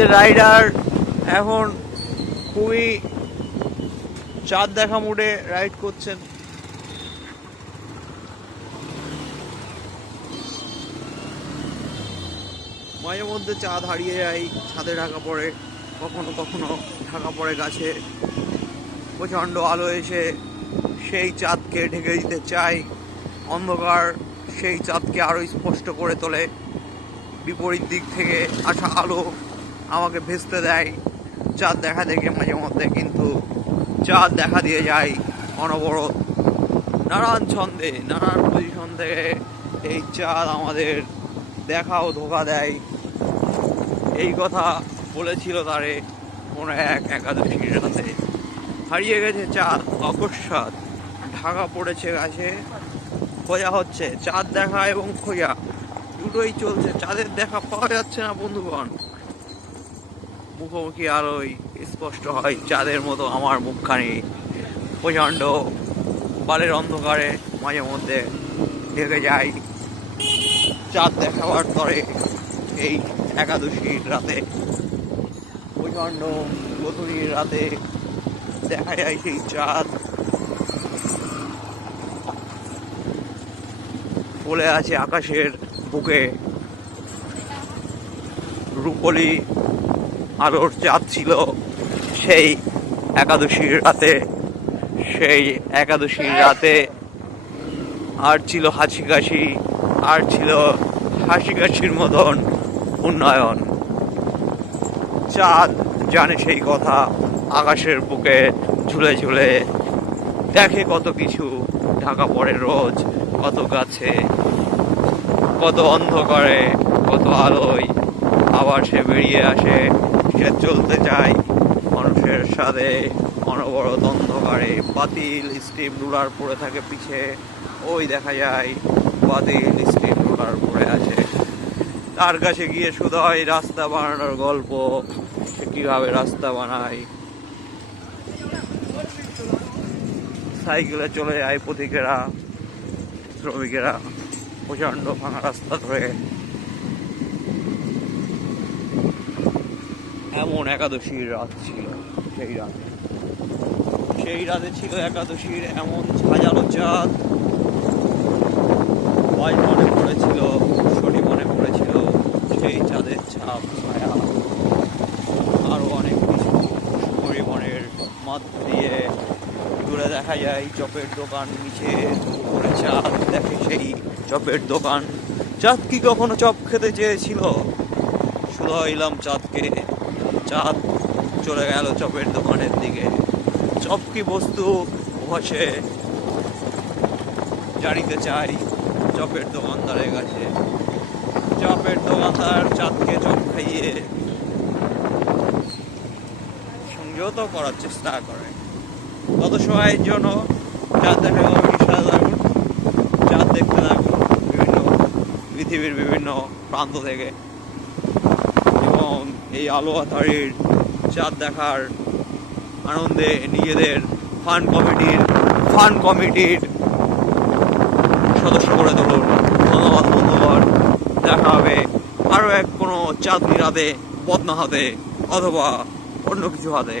আমাদের রাইডার এখন খুবই চাঁদ দেখা মুডে রাইড করছেন। মাঝে মধ্যে চাঁদ হারিয়ে যায়, ছাদে ঢাকা পড়ে, কখনো কখনো ঢাকা পড়ে গাছে। প্রচণ্ড আলো এসে সেই চাঁদকে ঢেকে দিতে চায়, অন্ধকার সেই চাঁদকে আরো স্পষ্ট করে তোলে। বিপরীত দিক থেকে আসা আলো আমাকে ভেস্তে দেয় চাঁদ দেখা দেখে মাঝে মধ্যে, কিন্তু চাঁদ দেখা দিয়ে যায় অনবরত। নানান ছন্দে নানান পজিশন থেকে এই চাঁদ আমাদের দেখা ও ধোকা দেয়। এই কথা বলেছিল তারে কোনো এক একাদশীর রাতে। হারিয়ে গেছে চাঁদ অকস্মাৎ, ঢাকা পড়েছে গাছে। খোঁজা হচ্ছে, চাঁদ দেখা এবং খোঁজা দুটোই চলছে। চাঁদের দেখা পাওয়া যাচ্ছে না বন্ধুগণ। মুখোমুখি আলোয় স্পষ্ট হয় চাঁদের মতো আমার মুখখানি। প্রচণ্ড বালের অন্ধকারে মাঝে মধ্যে ঢেকে যায় চাঁদ দেখাবার তরে। এই একাদশীর রাতে, প্রচণ্ড গধূলির রাতে দেখা যায় সেই চাঁদ পড়ে আছে আকাশের বুকে। রূপলি আলোর চাঁদ ছিল সেই একাদশীর রাতে। সেই একাদশীর রাতে আর ছিল হাসি কাশি, আর ছিল হাসি কাশির মতন উন্নয়ন। চাঁদ জানে সেই কথা, আকাশের বুকে ঝুলে ঝুলে দেখে কত কিছু। ঢাকা পড়ে রোজ কত গাছে, কত অন্ধকারে, কত আলোয়। আবার সে বেরিয়ে আসে, সে চলতে চায় মানুষের সাথে অনবরত অন্ধকারে। বাতিল স্টিম রুলার পড়ে থাকে পিছে, ওই দেখা যায় বাতিল স্টিম রুলার পড়ে আছে। তার কাছে গিয়ে শুধু হয় রাস্তা বানানোর গল্প, সে কিভাবে রাস্তা বানায়। সাইকেলে চলে যায় পথিকেরা, শ্রমিকেরা প্রচণ্ড ভাঙা রাস্তা ধরে। এমন একাদশীর রাত ছিল সেই রাতে। সেই রাতে ছিল একাদশীর এমন সাজানো চাঁদ। আজ মনে পড়েছিল, শনি মনে পড়েছিল সেই চাঁদের ছাপ ছায়া। আরো অনেক কিছু পরিমণের মাথা দিয়ে দূরে দেখা যায় চপের দোকান, নিচে উপরে চাঁদ দেখে সেই চপের দোকান। চাঁদ কি কখনো চপ খেতে চেয়েছিল? শুধু এলাম চাঁদকে, চাঁদ চলে গেল চপের দোকানের দিকে। চপ কি বস্তু বসে জানিতে চাই চপের দোকানদারের কাছে। চপের দোকানদার চাঁদকে চপ খাইয়ে সংযত করার চেষ্টা করে। কত সময়ের জন্য চাঁদ দেখা থাকুন, চাঁদ দেখতে থাকুন বিভিন্ন পৃথিবীর বিভিন্ন প্রান্ত থেকে। এবং এই আলো আঁধারির চাঁদ দেখার আনন্দে নিজেদের ফান কমিটির সদস্য করে তুলুন। ধন্যবাদ বন্ধুগণ। দেখা হবে আরও এক কোনো চাঁদনি রাতে, বদনা হাতে অথবা অন্য কিছু হাতে।